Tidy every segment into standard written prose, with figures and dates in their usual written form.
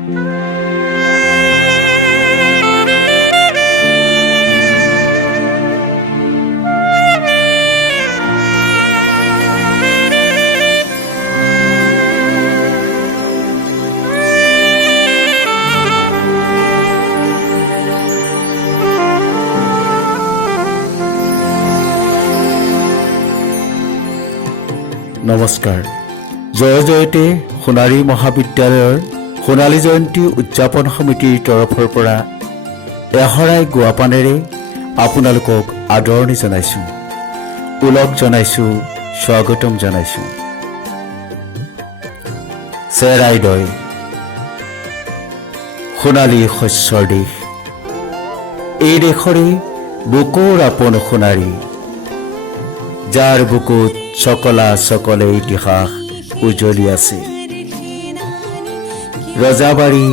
নমস্কাৰ। জয় জয়তে সোণাৰী মহাবিদ্যালয়ৰ সোণালী জয়ন্তী উদযাপন সমিতিৰ তৰফৰ পৰা এশৰাই গোৱাপানেৰে আপোনালোকক আদৰণি জনাইছোঁ, ওলগ জনাইছোঁ, স্বাগতম জনাইছোঁ। চেৰাইদৈ সোণালী শস্যৰ দেশ, এই দেশৰে বুকুৰ আপোন সোণাৰী, যাৰ বুকুত চকলা চকলে ইতিহাস উজ্বলি আছে। ৰজাবাৰী,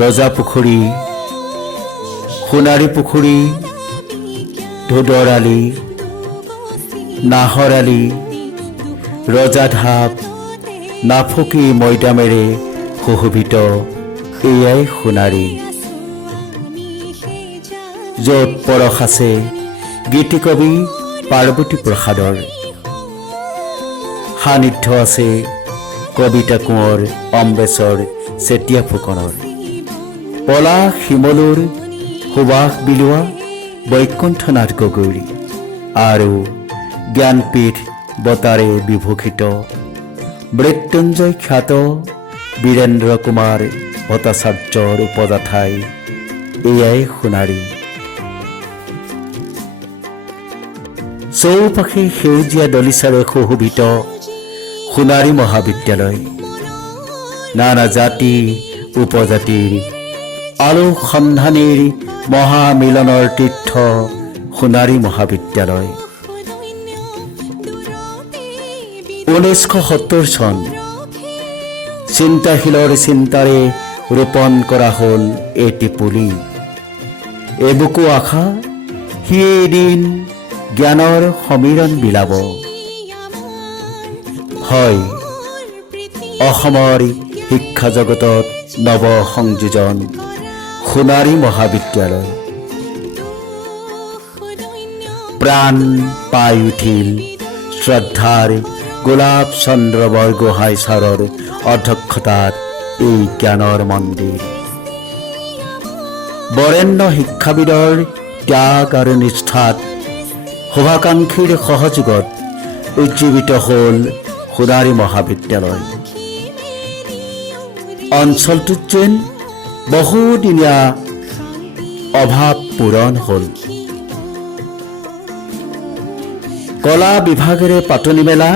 ৰজাপুখুৰী, সোণাৰী পুখুৰী, ধোদৰালি, নাহৰালি, ৰজাঢাপ, নাফুকি মৈদামেৰে সুশোভিত এয়াই সোণাৰী, য'ত পৰশ আছে গীতিকবি পাৰ্বতী প্ৰসাদৰ, সান্নিধ্য আছে কবিতা কোঁৱৰ অম্বেশ্বৰ চেতিয়া ফুকনৰ, পলাশ শিমলুৰ সুবাস বিলোৱা বৈকুণ্ঠনাথ গগৈৰ আৰু জ্ঞানপীঠ বঁটাৰে বিভূষিত মৃত্যুঞ্জয় খ্যাত বীৰেন্দ্ৰ কুমাৰ ভট্টাচাৰ্যৰ উপজাঠাই এয়াই সোণাৰী। চৌপাশে সেউজীয়া দলিচাৰে সুশোভিত সোণাৰী মহাবিদ্যালয়, নানা জাতি উপজাতিৰ আলোক সন্ধানীৰ মহামিলনৰ তীৰ্থ সোণাৰী মহাবিদ্যালয়। 1970 চন চিন্তাশীলৰ চিন্তাৰে ৰোপণ কৰা হ'ল এটি পুলি, এবুকু আশা সিয়ে এদিন জ্ঞানৰ সমীৰণ বিলাব। হয়, অসমৰ শিক্ষা জগতত নৱ সংযোজন সোণাৰী মহাবিদ্যালয়। প্ৰাণ পাই উঠিল শ্ৰদ্ধাৰ গোলাপ চন্দ্ৰ বৰগোহাঁই ছাৰৰ অধ্যক্ষতাত এই জ্ঞানৰ মন্দিৰ। বৰেণ্য শিক্ষাবিদৰ ত্যাগ আৰু নিষ্ঠাত শুভাকাংক্ষীৰ সহযোগত উজ্জীৱিত হ'ল সোণাৰী মহাবিদ্যালয়। অঞ্চলটোত যেন বহুদিনীয়া অভাৱ পূৰণ হ'ল। কলা বিভাগেৰে পাতনি মেলা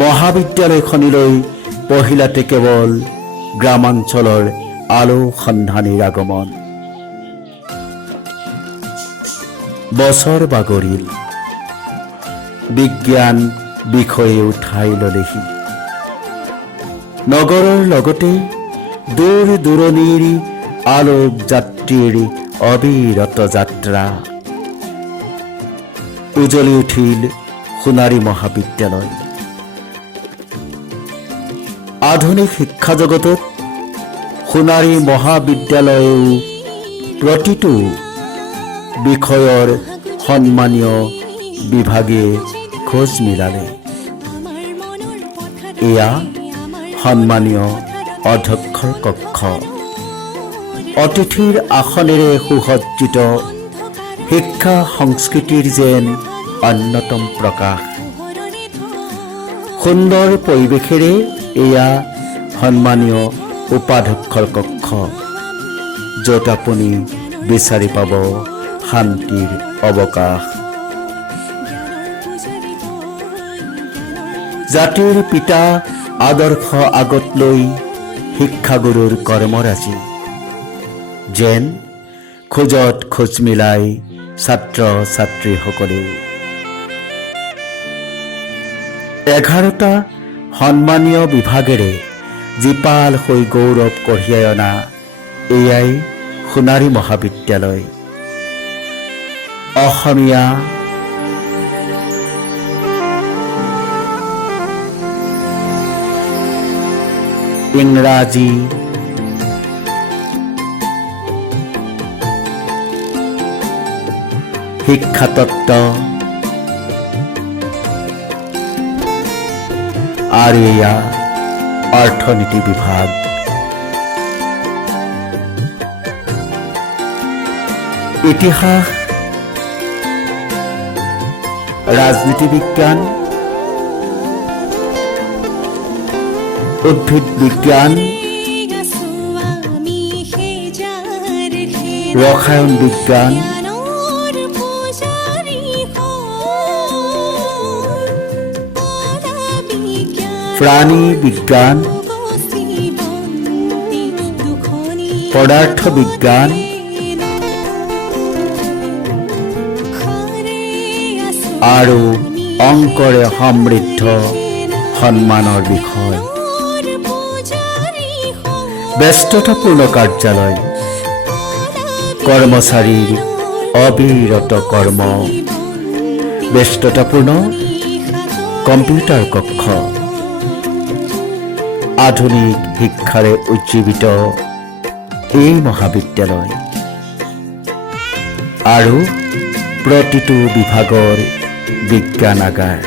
মহাবিদ্যালয়খনিলৈ পহিলাতে কেৱল গ্ৰামাঞ্চলৰ আলোক সন্ধানীৰ আগমন। বছৰ বাগৰিল, বিজ্ঞান বিষয়ে উঠাই ললেহি। নগৰৰ লগতে দূৰ দূৰণিৰ আলোক যাত্ৰীৰ অবিৰত যাত্ৰা। উজ্বলি উঠিল সোণাৰী মহাবিদ্যালয়। আধুনিক শিক্ষা জগতত সোণাৰী মহাবিদ্যালয়েও প্ৰতিটো বিষয়ৰ সন্মানীয় বিভাগে খোজ মিলালে। এয়া সন্মানীয় অধ্যক্ষৰ কক্ষ, অতিথিৰ আসনেৰে সুসজ্জিত শিক্ষা সংস্কৃতিৰ যেন অন্যতম প্ৰকাশ। সুন্দৰ পৰিৱেশেৰে এয়া সন্মানীয় উপাধ্যক্ষৰ কক্ষ, য'ত আপুনি বিচাৰি পাব শান্তিৰ অৱকাশ। জাতিৰ পিতা আদৰ্শ আগত লৈ শিক্ষাগুৰুৰ কৰ্মৰাজি, যেন খোজত খোজ মিলাই ছাত্ৰ ছাত্ৰীসকলেও। 11টা সন্মানীয় বিভাগেৰে জীপাল হৈ গৌৰৱ কঢ়িয়াই অনা এয়াই সোণাৰী মহাবিদ্যালয়। অসমীয়া, ইংৰাজী, শিক্ষাতত্ত্ব আৰু এয়া অৰ্থনীতি বিভাগ। ইতিহাস, ৰাজনীতি বিজ্ঞান, উদ্ভিদ বিজ্ঞান, ৰসায়ন বিজ্ঞান, প্ৰাণী বিজ্ঞান, পদাৰ্থ বিজ্ঞান, আৰু অংকৰে সমৃদ্ধ সন্মানৰ বিষয়। ব্যস্ততাপূৰ্ণ কাৰ্যালয়, কৰ্মচাৰীৰ অবিৰত কৰ্ম, ব্যস্ততাপূৰ্ণ কম্পিউটাৰ কক্ষ, আধুনিক শিক্ষাৰে উজ্জীৱিত এই মহাবিদ্যালয় আৰু প্ৰতিটো বিভাগৰ বিজ্ঞানাগাৰ,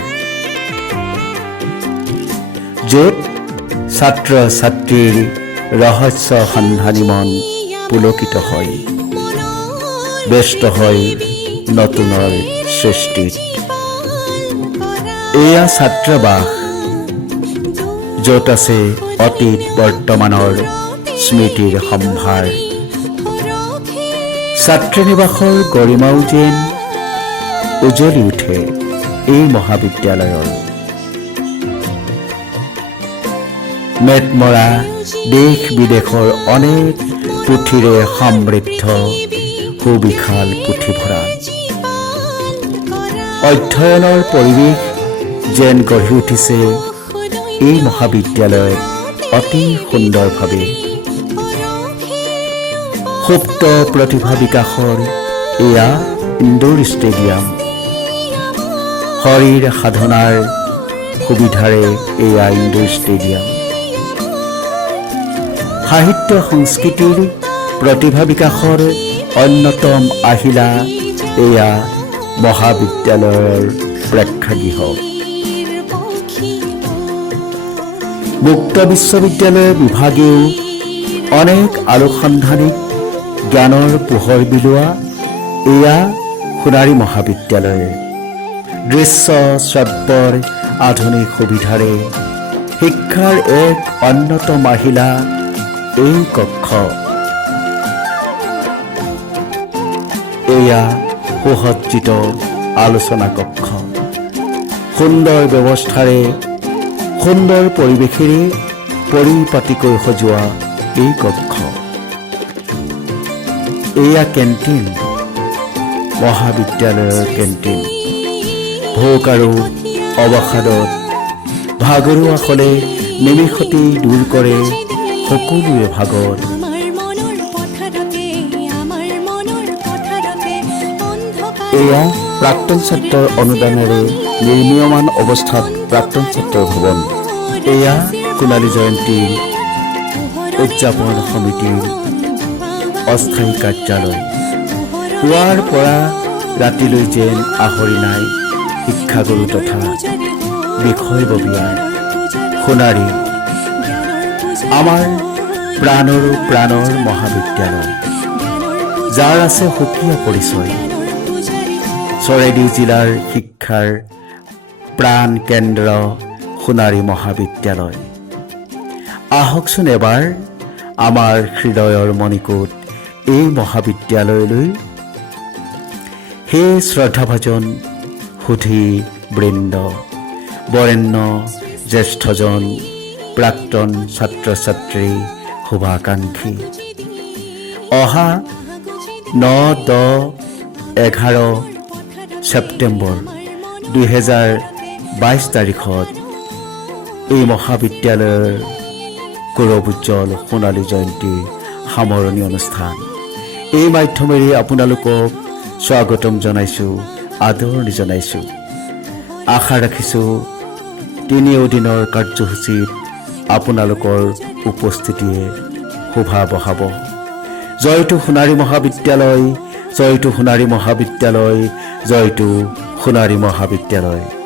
য'ত ছাত্ৰ ছাত্ৰীৰ ৰহস্য সন্ধানী মন পুলকিত হয়, ব্যস্ত হয় নতুনৰ সৃষ্টিত। এয়া ছাত্ৰাবাস, য'ত আছে অতীত বৰ্তমানৰ স্মৃতিৰ সম্ভাৰ। ছাত্ৰীনিবাসৰ গৰিমাও যেন উজ্বলি উঠে এই মহাবিদ্যালয়ৰ। মেটমৰা দেশ বিদেশৰ অনেক পুথিৰে সমৃদ্ধ সুবিশাল পুথিভঁৰাল। অধ্যয়নৰ পৰিৱেশ যেন গঢ়ি উঠিছে এই মহাবিদ্যালয়ত অতি সুন্দৰভাৱে। সুপ্ত প্ৰতিভা বিকাশৰ এয়া ইনডোৰ ষ্টেডিয়াম, শৰীৰ সাধনাৰ সুবিধাৰে এয়া ইনডোৰ ষ্টেডিয়াম। সাহিত্য সংস্কৃতিৰ প্ৰতিভা বিকাশৰ অন্যতম আহিলা এয়া মহাবিদ্যালয়ৰ প্ৰেক্ষাগৃহ। মুক্ত বিশ্ববিদ্যালয় বিভাগেও অনেক আনুসন্ধানিক জ্ঞানৰ পোহৰ বিলোৱা এয়া সোণাৰী মহাবিদ্যালয়। দৃশ্য শ্ৰাব্যৰ আধুনিক সুবিধাৰে শিক্ষাৰ এক অন্যতম আহিলা এই কক্ষ। এয়া সুসজ্জিত আলোচনা কক্ষ, সুন্দৰ ব্যৱস্থাৰে সুন্দৰ পৰিৱেশেৰে পৰিপাটিকৈ সজোৱা এই কক্ষ। এয়া কেণ্টিন, মহাবিদ্যালয়ৰ কেণ্টিন। ভোক আৰু অৱসাদত ভাগৰুৱাসকলে নিমিষতেই দূৰ কৰে সকলোৰে ভাগৰ। এয়া প্ৰাক্তন ছাত্ৰৰ অনুদানেৰে নিৰ্মীয়মান অৱস্থাত প্ৰাক্তন ছাত্ৰৰ ভৱন। এয়া সোণালী জয়ন্তী উদযাপন সমিতিৰ অস্থায়ী কাৰ্যালয়। পুৱাৰ পৰা ৰাতিলৈ যেন আহৰি নাই শিক্ষাগুৰু তথা বিষয়ববীয়াৰ। সোণাৰী আমাৰ প্ৰাণৰো প্ৰাণৰ মহাবিদ্যালয়, যাৰ আছে সুকীয়া পৰিচয়। চৰাইদেউ জিলাৰ শিক্ষাৰ প্ৰাণ কেন্দ্ৰ সোণাৰী মহাবিদ্যালয়। আহকচোন এবাৰ আমাৰ হৃদয়ৰ মণিকোট এই মহাবিদ্যালয়লৈ। হে শ্ৰদ্ধাভাজন সুধী বৃন্দ, বৰেণ্য জ্যেষ্ঠজন, প্ৰাক্তন ছাত্ৰ ছাত্ৰী, শুভাকাংক্ষী। অহা 9-10-11 ছেপ্টেম্বৰ 2022 তাৰিখত এই মহাবিদ্যালয়ৰ গৌৰৱোজ্জ্বল সোণালী জয়ন্তী সামৰণি অনুষ্ঠান। এই মাধ্যমেৰে আপোনালোকক স্বাগতম জনাইছোঁ, আদৰণি জনাইছোঁ। আশা ৰাখিছোঁ 3 দিনৰ কাৰ্যসূচীত আপোনালোকৰ উপস্থিতিয়ে শোভা বঢ়াব। জয়টো সোণাৰী মহাবিদ্যালয়, জয়টো সোণাৰী মহাবিদ্যালয়, জয়টো সোণাৰী মহাবিদ্যালয়।